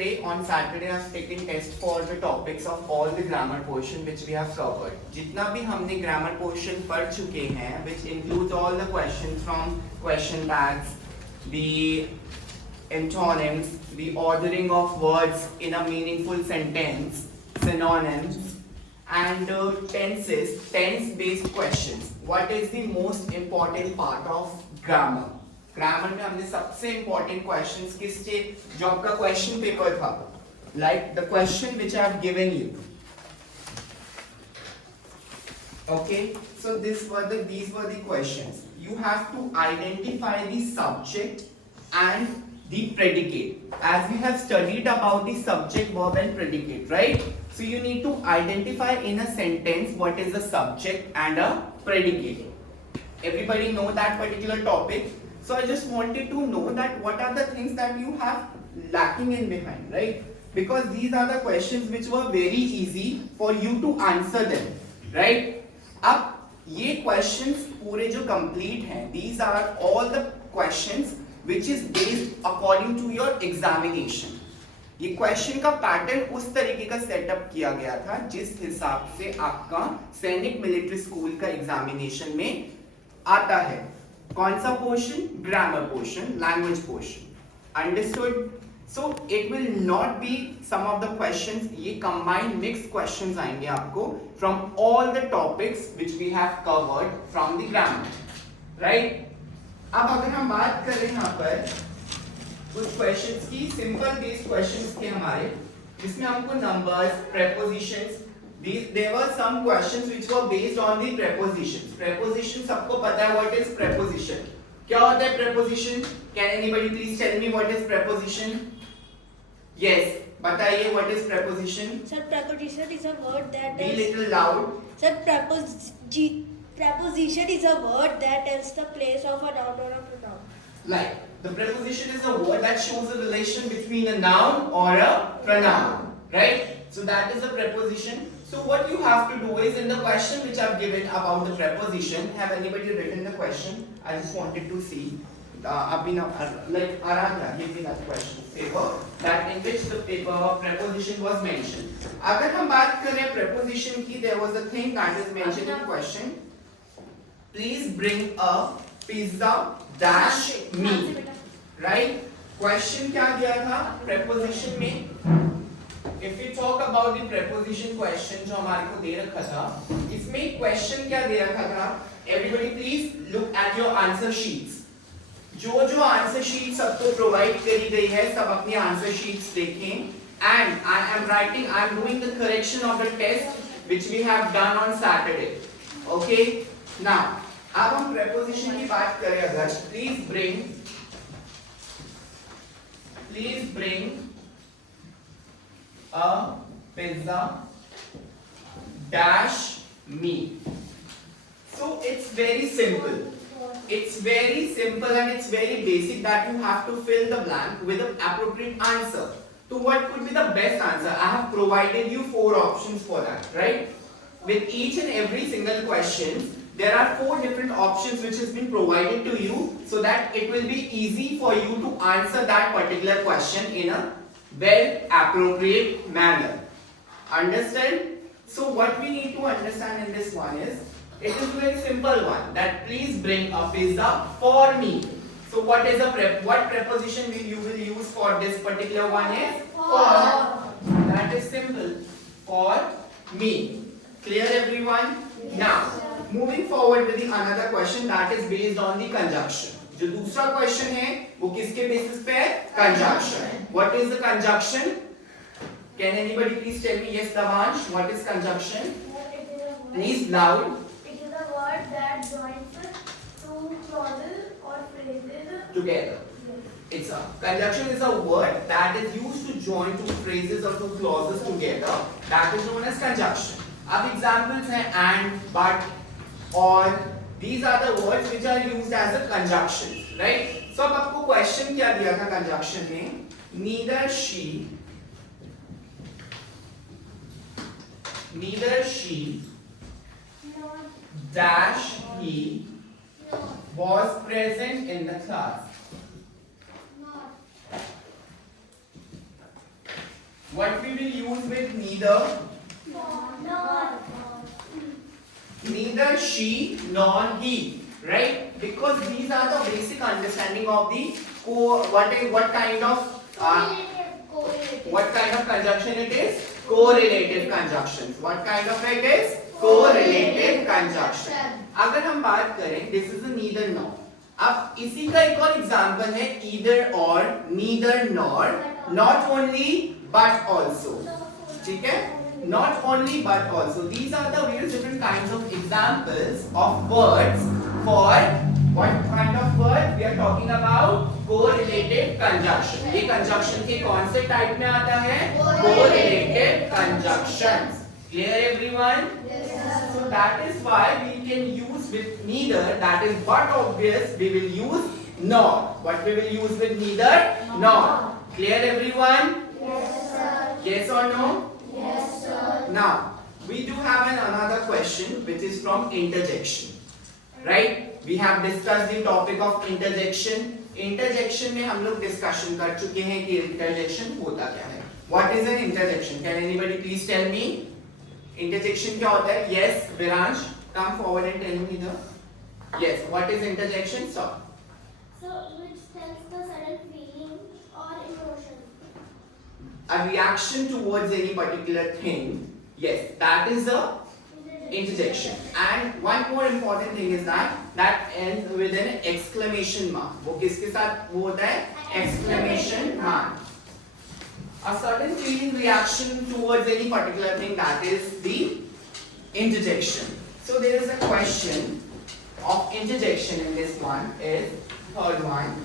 Today on Saturday I have taken test for the topics of all the grammar portion which we have covered. जितना भी हमने grammar portion पढ़ चुके हैं, which includes all the questions from question tags, the antonyms, the ordering of words in a meaningful sentence, synonyms, and tenses, tense-based questions. What is the most important part of grammar? Grammar में हमने सबसे important questions किससे जो आपका question paper था like the question which I have given you okay so these were the questions you have to identify the subject and the predicate as we have studied about the subject verb and predicate, right? So you need to identify in a sentence what is the subject and a predicate. Everybody know that particular topic. So I just wanted to know that what are the things that you have lacking in behind, right? Because these are the questions which were very easy for you to answer them, right? अब ये questions पूरे जो complete हैं, these are all the questions which is based according to your examination. ये question का pattern उस तरीके का setup किया गया था जिस हिसाब से आपका सैनिक मिलिट्री स्कूल का एग्जामिनेशन में आता है. कौन सा portion? Grammar portion, language portion. Understood? So it will not be some of the questions, ये कंबाइंड मिक्स्ड क्वेश्चंस आएंगे आपको from all the topics which we have covered from the grammar, right? अब अगर हम बात करें यहाँ पर कुछ क्वेश्चंस की, सिंपल बेस्ड क्वेश्चंस के हमारे, जिसमें हमको numbers, prepositions, there were some questions which were based on the prepositions. Preposition सबको पता है what is preposition. क्या होता है preposition? Can anybody please tell me what is preposition? Yes, बताइए what is preposition? Sir, preposition is a word that Be little loud. Sir, preposition is a word that tells the place of a noun or a pronoun. Like the preposition is a word that shows a relation between a noun or a pronoun, right? So that is a preposition. So what you have to do is in the question which I've given about the preposition, have anybody written the question? I just wanted to see. Like Aradhya, give me that question paper that in which the paper preposition was mentioned. अगर हम बात करें preposition की, there was a thing that is mentioned in question. Please bring a pizza dash me. Right? Question क्या दिया था preposition में? If we talk about the preposition question जो हमारे को दे रखा था, इसमें question क्या दे रखा था? Everybody please look at your answer sheets. जो जो answer sheets सबको provide करी गई है, सब अपनी answer sheets देखें. And I am doing the correction of the test which we have done on Saturday. Okay? Now, अब हम preposition की बात करें अगर, please bring a pizza dash me. So it's very simple. It's very simple and it's very basic that you have to fill the blank with the appropriate answer. So what could be the best answer? I have provided you 4 options for that, right? With each and every single question, there are 4 different options which has been provided to you so that it will be easy for you to answer that particular question in a well appropriate manner. Understand? So what we need to understand in this one is, it is a very simple one that please bring a pizza for me. So what is what preposition you will use for this particular one is for. That is simple. For me. Clear everyone? Now moving forward with the another question that is based on the conjunction. जो दूसरा question है वो किसके basis पे है? Conjunction. What is the conjunction? Can anybody please tell me? Yes, Davansh, what is conjunction? Please loud. It is a word that joins two clauses or phrases together. It's a conjunction is a word that is used to join two phrases or two clauses together. That is known as conjunction. अब examples हैं and, but, or. These are the words which are used as a conjunction, right? So अब आपको question क्या दिया था conjunction में? Neither she dash he was present in the class. What we will use with neither? Neither she nor he, right? Because these are the basic understanding of the what kind of conjunction it is? Correlative conjunctions. What kind of it is? Correlative conjunction. अगर हम बात करें, this is a neither nor. अब इसी का एक और example है either or, neither nor, not only but also. ठीक है? Not only but also. These are the various different kinds of examples of words for what kind of word we are talking about? Correlative conjunction. ये conjunction के कौन से type में आता है? Correlative conjunctions. Clear everyone? Yes, sir. So that is why we can use with neither. That is but obvious. We will use nor. What we will use with neither? Nor. Clear everyone? Yes, sir. Yes or no? Yes, sir. Now, we do have another question which is from interjection. Right? We have discussed the topic of interjection. Interjection में हम लोग discussion कर चुके हैं कि interjection होता क्या है. What is an interjection? Can anybody please tell me? Interjection क्या होता है? Yes, Viransh, come forward and tell me the. Yes, what is interjection? Stop. So, which tells the sudden feeling or emotion. A reaction towards any particular thing. Yes, that is a interjection. And one more important thing is that ends with an exclamation mark. वो किसके साथ वो होता है? Exclamation mark. A certain feeling reaction towards any particular thing, that is the interjection. So there is a question of interjection in this one is third one.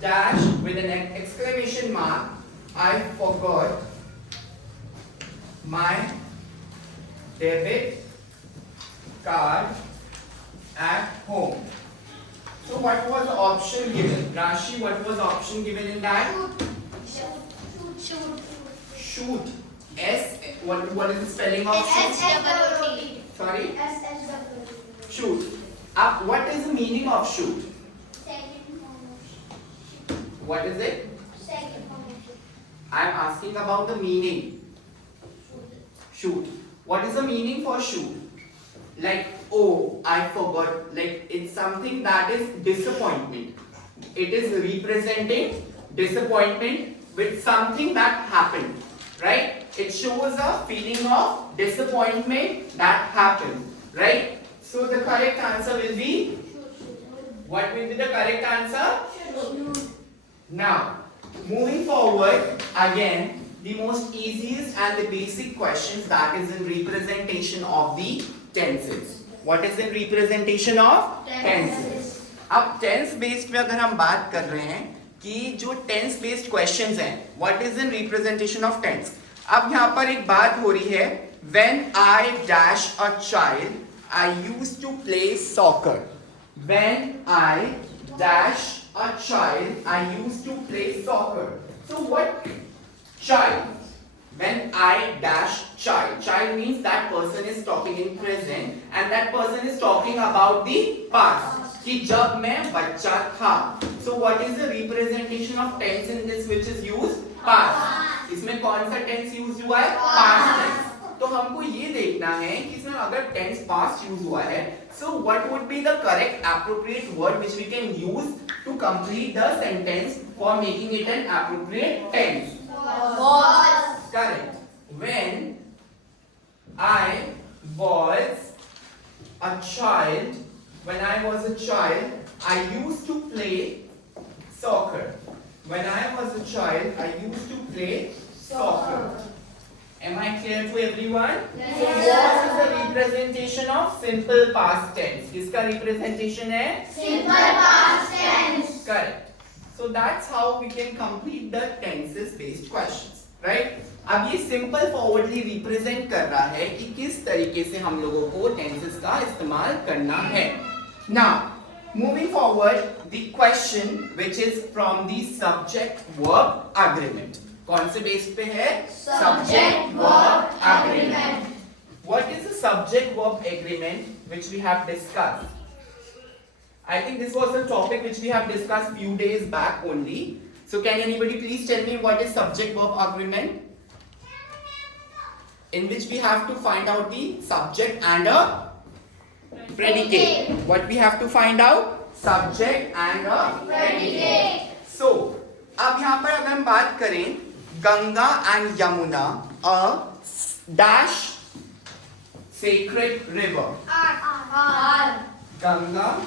Dash with an exclamation mark. I forgot my debit card at home. So what was the option given? Rashi, what was the option given in that? Shoot. S. What is the spelling of shoot? Sorry? Shoot. What is the meaning of shoot? What is it? I am asking about the meaning. Shoot. What is the meaning for shoot? Like, oh, I forgot. Like, it's something that is disappointment. It is representing disappointment with something that happened. Right? It shows a feeling of disappointment that happened. Right? So the correct answer will be? What will be the correct answer? Now, moving forward, again, the most easiest and the basic questions, that is in representation of the tenses. What is in representation of tenses? अब tense based में अगर हम बात कर रहे हैं कि जो tense based questions हैं, what is in representation of tense? अब यहाँ पर एक बात हो रही है, when I dash a child, I used to play soccer. When I dash a child, I used to play soccer. So what child? When I dash child, child means that person is talking in present and that person is talking about the past. कि जब मैं बच्चा था. So what is the representation of tense in this which is used? Past. इसमें कौन सा tense use हुआ है? Past tense. तो हमको ये देखना है कि इसमें अगर tense past use हुआ है, so what would be the correct appropriate word which we can use to complete the sentence for making it an appropriate tense? Was. Correct. When I was a child, I used to play soccer. When I was a child, I used to play soccer. Am I clear to everyone? Yes. So what is the representation of simple past tense? किसका representation है? Simple past tense. Correct. So that's how we can complete the tenses based questions, right? अब ये simple forwardly represent कर रहा है कि किस तरीके से हम लोगों को tenses का इस्तेमाल करना है. Now, moving forward, the question which is from the subject verb agreement. कौन से बेस पे है? Subject verb agreement. What is the subject verb agreement which we have discussed? I think this was a topic which we have discussed few days back only. So can anybody please tell me what is subject verb agreement? in which we have to find out the subject and a predicate. What we have to find out? Subject and a Predicate. So, अब यहाँ पर अगर हम बात करें Ganga and Yamuna, a dash sacred river. R. Ganga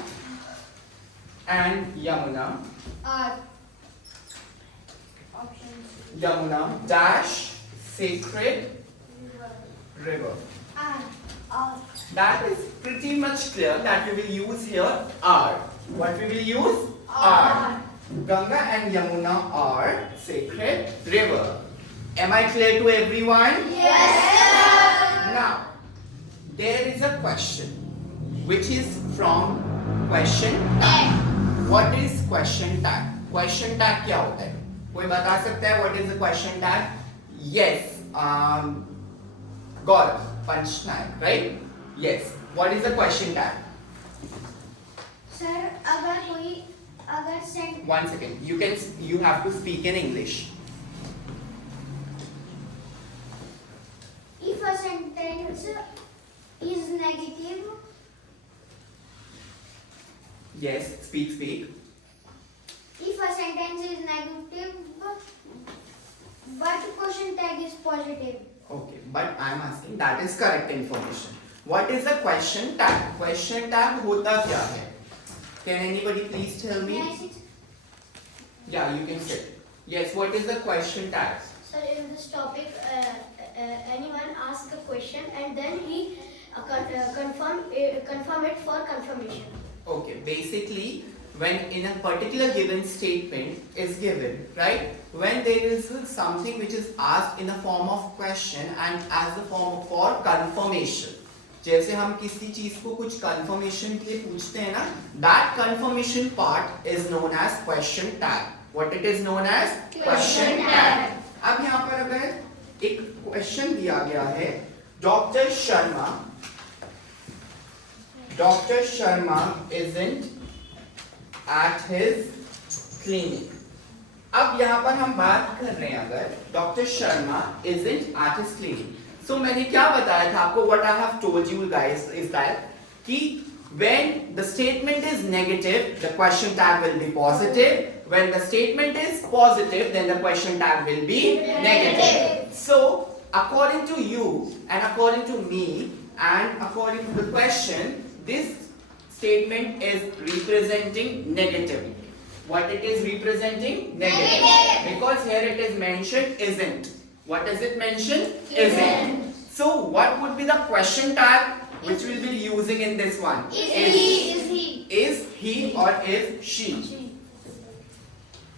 and Yamuna. R. Options. Yamuna dash sacred river. R. That is pretty much clear that we will use here R. What we will use? R. Ganga and Yamuna are sacred river. Am I clear to everyone? Yes. Now, there is a question which is from question tag. What is question tag? Question tag क्या होता है? कोई बता सकता है what is the question tag? Yes, Gaurav, Panchnaik, right? Yes. What is the question tag? Sir, अगर कोई अगर sent 1 second. You have to speak in English. if a sentence is negative, Yes, speak. if a sentence is negative, but question tag is positive. Okay, but I am asking that is correct information. What is the question tag? Question tag होता क्या है? Can anybody please tell me? Yes, it's- Yeah, you can say. Yes, what is the question tag? Sir, in this topic, anyone asks a question and then he confirm it for confirmation. Okay, basically when in a particular given statement is given, right? When there is something which is asked in the form of question and as the form for confirmation. जैसे हम किसी चीज को कुछ confirmation के लिए पूछते हैं ना, that confirmation part is known as question tag. What it is known as? Question tag. अब यहाँ पर अगर एक question दिया गया है, Dr. Sharma isn't at his clinic. अब यहाँ पर हम बात कर रहे हैं अगर Dr. Sharma isn't at his clinic. So मैंने क्या बताया था आपको? What I have told you guys is that कि when the statement is negative, the question tag will be positive. When the statement is positive, then the question tag will be negative. So according to you and according to me and according to the question, this statement is representing negative. What it is representing? Negative. Because here it is mentioned isn't. What does it mention? Isn't. So what would be the question tag which we'll be using in this one? Is he or is she?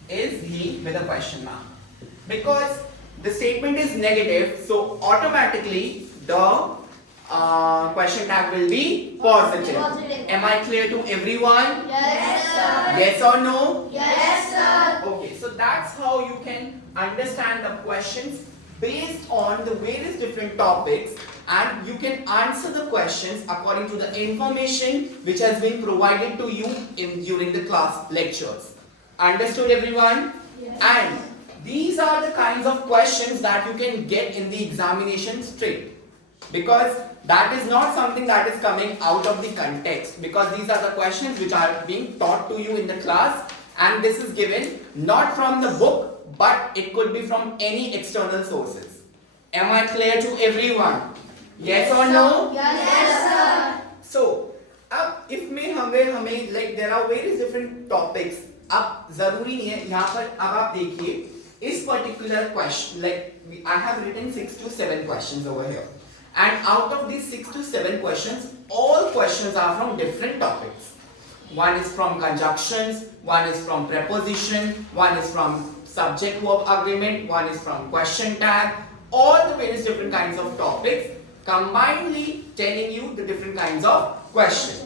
Is he with a question mark? Because the statement is negative, so automatically the question tag will be positive. Am I clear to everyone? Yes, sir. Yes or no? Yes, sir. Okay, so that's how you can understand the questions based on the various different topics, and you can answer the questions according to the information which has been provided to you during the class lectures. Understood everyone? Yes. And these are the kinds of questions that you can get in the examination straight, because that is not something that is coming out of the context, because these are the questions which are being taught to you in the class, and this is given not from the book but it could be from any external sources. Am I clear to everyone? Yes or no? Yes, sir. So, अब इसमें हमें like there are various different topics. अब जरूरी नहीं है यहाँ पर. अब आप देखिए इस particular question, like I have written 6 to 7 questions over here, and out of these 6 to 7 questions, all questions are from different topics. One is from conjunctions, one is from preposition, one is from subject verb agreement, one is from question tag, all the various different kinds of topics combinedly telling you the different kinds of questions.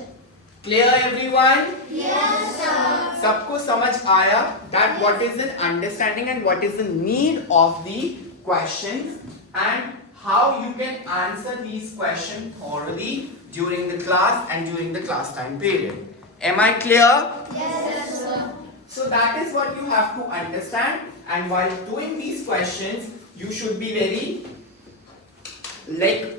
Clear everyone? Yes, sir. सबको समझ आया that what is the understanding and what is the need of the questions and how you can answer these questions thoroughly during the class and during the class time period. Am I clear? Yes, sir. So that is what you have to understand, and while doing these questions you should be very like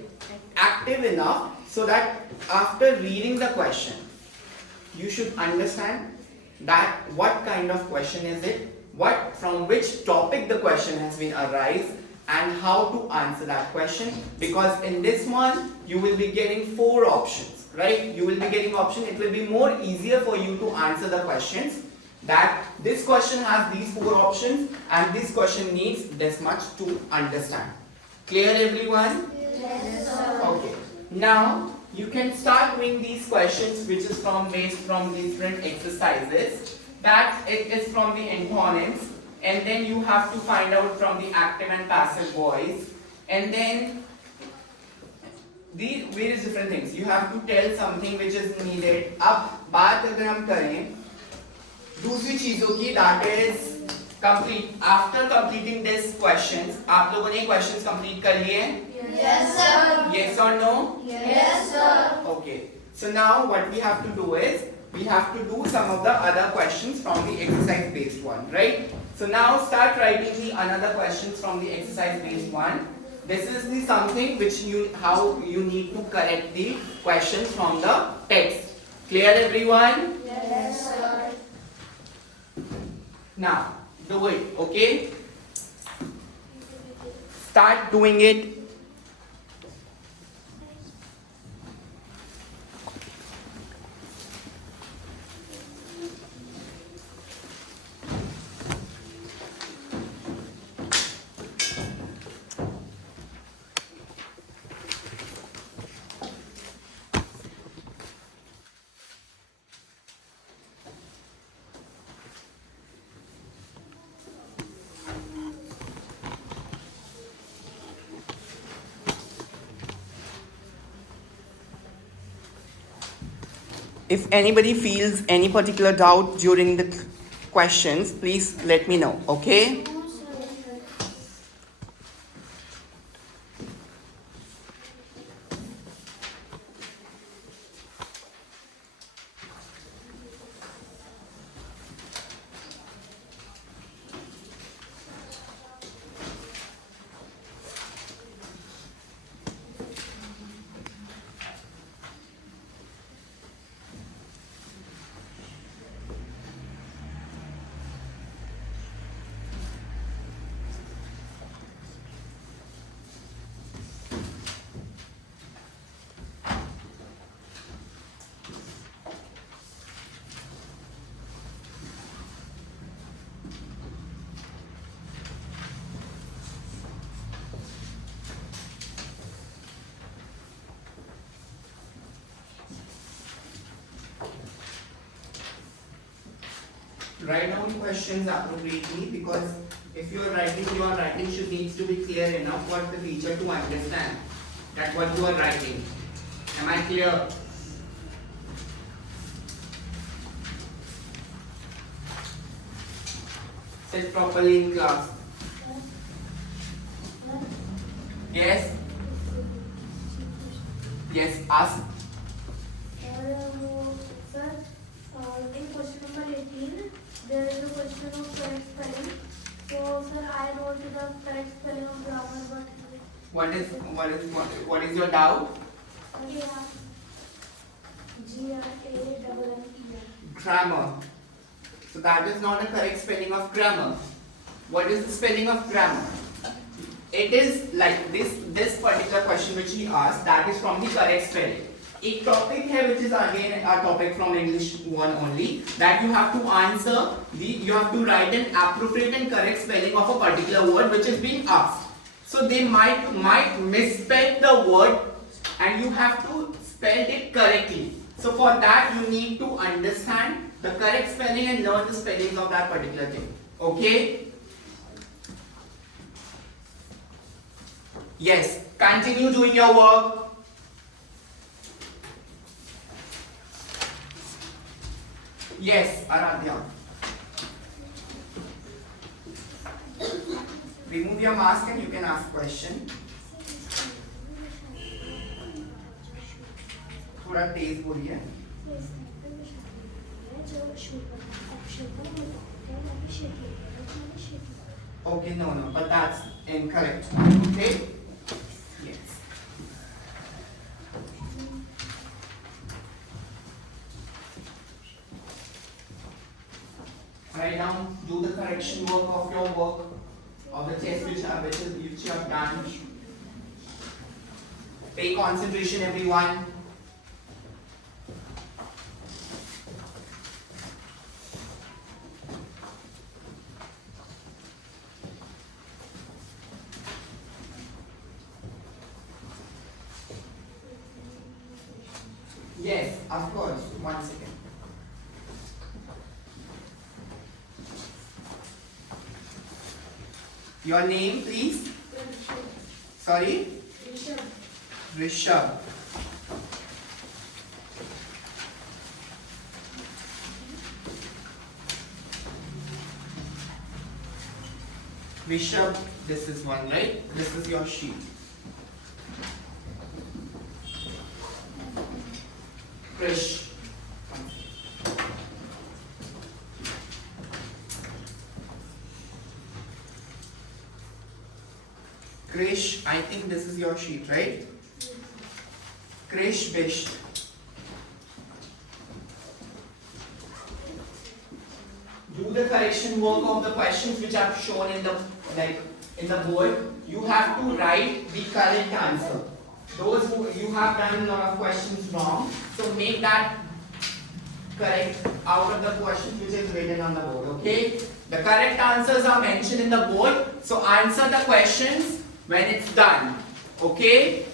active enough so that after reading the question, you should understand that what kind of question is it, what from which topic the question has been arise, and how to answer that question. Because in this one you will be getting 4 options, right? You will be getting option. It will be more easier for you to answer the questions. That this question has these 4 options and this question needs this much to understand. Clear everyone? Yes, sir. Okay. Now you can start doing these questions which is based from different exercises. That it is from the intonants, and then you have to find out from the active and passive voice, and then the various different things. You have to tell something which is needed. अब बात अगर हम करें दूसरी चीजों की, that is complete. After completing these questions, आप लोगों ने questions complete कर लिए? Yes, sir. Yes or no? Yes, sir. Okay. So now what we have to do is we have to do some of the other questions from the exercise based one, right? So now start writing the another questions from the exercise based one. This is the something which how you need to correct the questions from the text. Clear everyone? Yes, sir. Now do it, okay? Start doing it. If anybody feels any particular doubt during the questions, please let me know, okay? Write down questions appropriately, because if you are writing, your writing should needs to be clear enough for the teacher to understand that what you are writing. Am I clear? Sit properly in class. Yes? Yes, ask. Sir, in question number 18, there is a question of correct spelling. So, sir, I wrote the correct spelling of grammar, but What is your doubt? G-R-A-M-M-E-R. Grammar. So that is not a correct spelling of grammar. What is the spelling of grammar? It is like this particular question which he asked, that is from the correct spelling. A topic here which is again a topic from English 1 only, that you have to answer you have to write an appropriate and correct spelling of a particular word which is being asked. So they might misspell the word and you have to spell it correctly. So for that you need to understand the correct spelling and learn the spellings of that particular thing. Okay? Yes, continue doing your work. Yes, Aradhya. Remove your mask and you can ask question. थोड़ा तेज बोलिए. Okay, no, but that's incorrect. Okay? Yes. correction work of your work, of the test which you have done. Pay concentration, everyone. Yes, of course. 1 second. Your name, please. Sorry? Rishabh. Rishabh, this is one, right? This is your sheet. Krish. Krish, I think this is your sheet, right? Krish Bish. Do the correction work of the questions which I've shown in the board. You have to write the correct answer. Those who you have done a lot of questions wrong, so make that correct out of the questions which is written on the board. Okay? The correct answers are mentioned in the board, so answer the questions when it's done. Okay?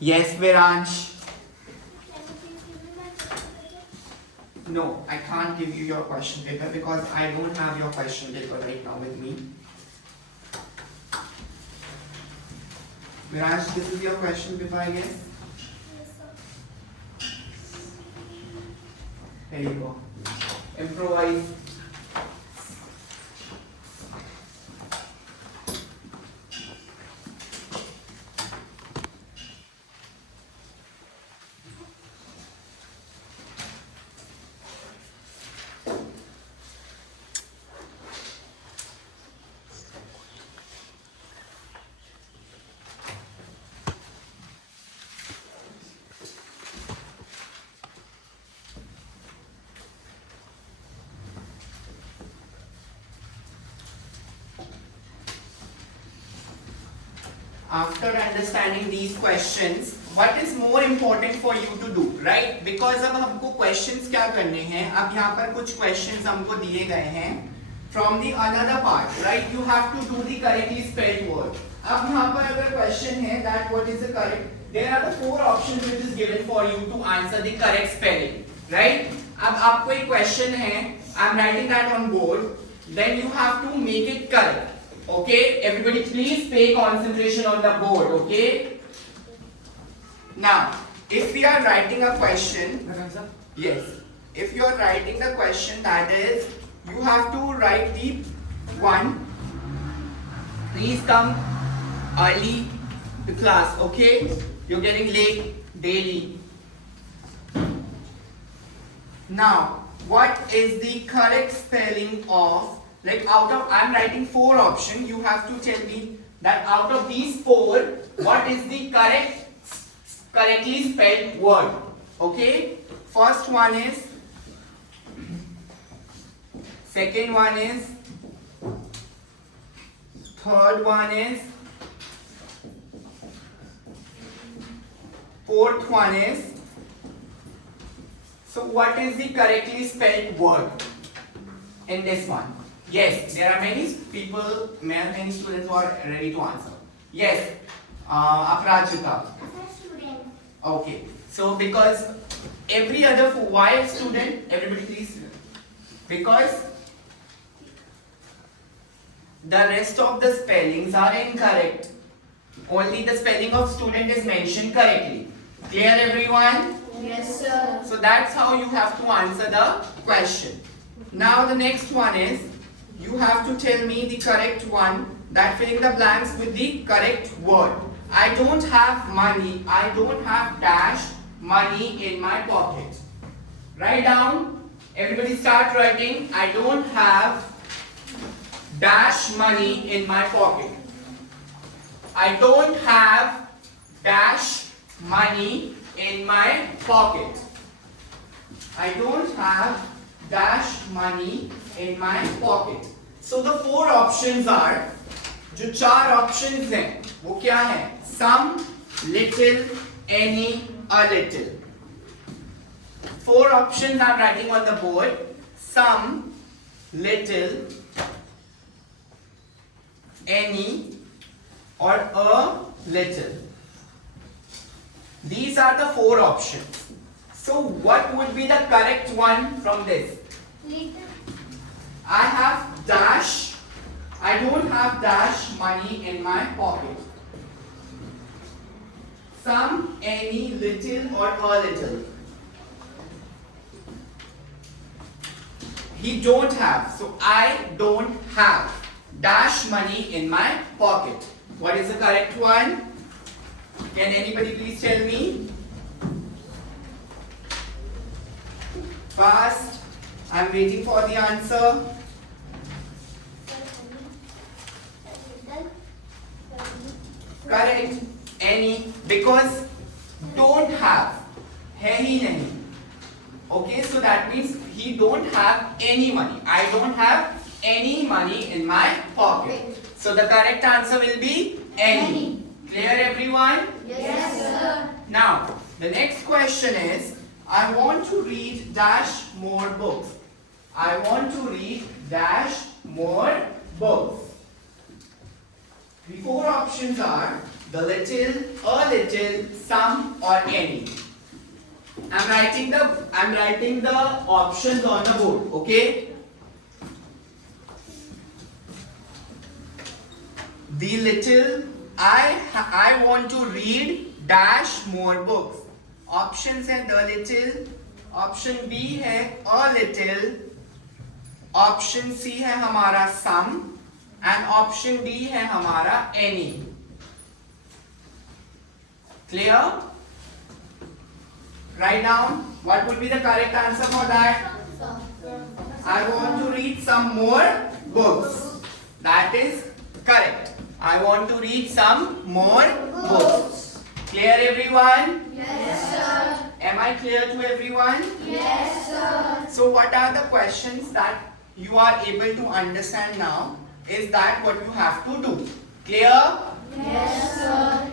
Yes, Viransh. No, I can't give you your question paper because I don't have your question paper right now with me. Viransh, this is your question paper, I guess? There you go. Improvise. After understanding these questions, what is more important for you to do, right? Because अब हमको questions क्या करने हैं? अब यहाँ पर कुछ questions हमको दिए गए हैं from the another part, right? You have to do the correctly spelled word. अब यहाँ पर अगर question है that what is the correct? There are the 4 options which is given for you to answer the correct spelling, right? अब आपको एक question है, I'm writing that on board. Then you have to make it correct. Okay, everybody please pay concentration on the board, okay? Now, if we are writing a question, yes, if you are writing the question, that is, you have to write the one, please come early to class, okay? You're getting late daily. Now, what is the correct spelling of, like out of, I'm writing 4 options, you have to tell me that out of these 4, what is the correctly spelled word, okay? First one is, second one is, third one is, fourth one is. So what is the correctly spelled word in this one? Yes, there are many people, many students who are ready to answer. Yes, Aprajita. Student. Okay, so because every other, why student? Everybody please. Because the rest of the spellings are incorrect. Only the spelling of student is mentioned correctly. Clear everyone? Yes, sir. So that's how you have to answer the question. Now the next one is, you have to tell me the correct one, that filling the blanks with the correct word. I don't have money, I don't have dash money in my pocket. Write down, everybody start writing, I don't have dash money in my pocket. I don't have dash money in my pocket. I don't have dash money in my pocket. So the four options are, जो चार options हैं वो क्या है? Some, little, any, a little. Four options I'm writing on the board. Some, little, any, or a little. These are the four options. So what would be the correct one from this? Little. I have dash. I don't have dash money in my pocket. Some, any, little, or a little. He don't have. So I don't have dash money in my pocket. What is the correct one? Can anybody please tell me? Fast. I'm waiting for the answer. Correct. Any, because don't have है ही नहीं. Okay, so that means he don't have any money. I don't have any money in my pocket. So the correct answer will be any. Clear everyone? Yes, sir. Now the next question is, I want to read dash more books. I want to read dash more books. The four options are the little, a little, some, or any. I'm writing the options on the board, okay? The little, I want to read dash more books. Options है the little, option B है a little, option C है हमारा some, and option D है हमारा any. Clear? Write down what would be the correct answer for that. I want to read some more books. That is correct. I want to read some more books. Clear everyone? Yes, sir. Am I clear to everyone? Yes, sir. So what are the questions that you are able to understand now? Is that what you have to do? Clear? Yes, sir.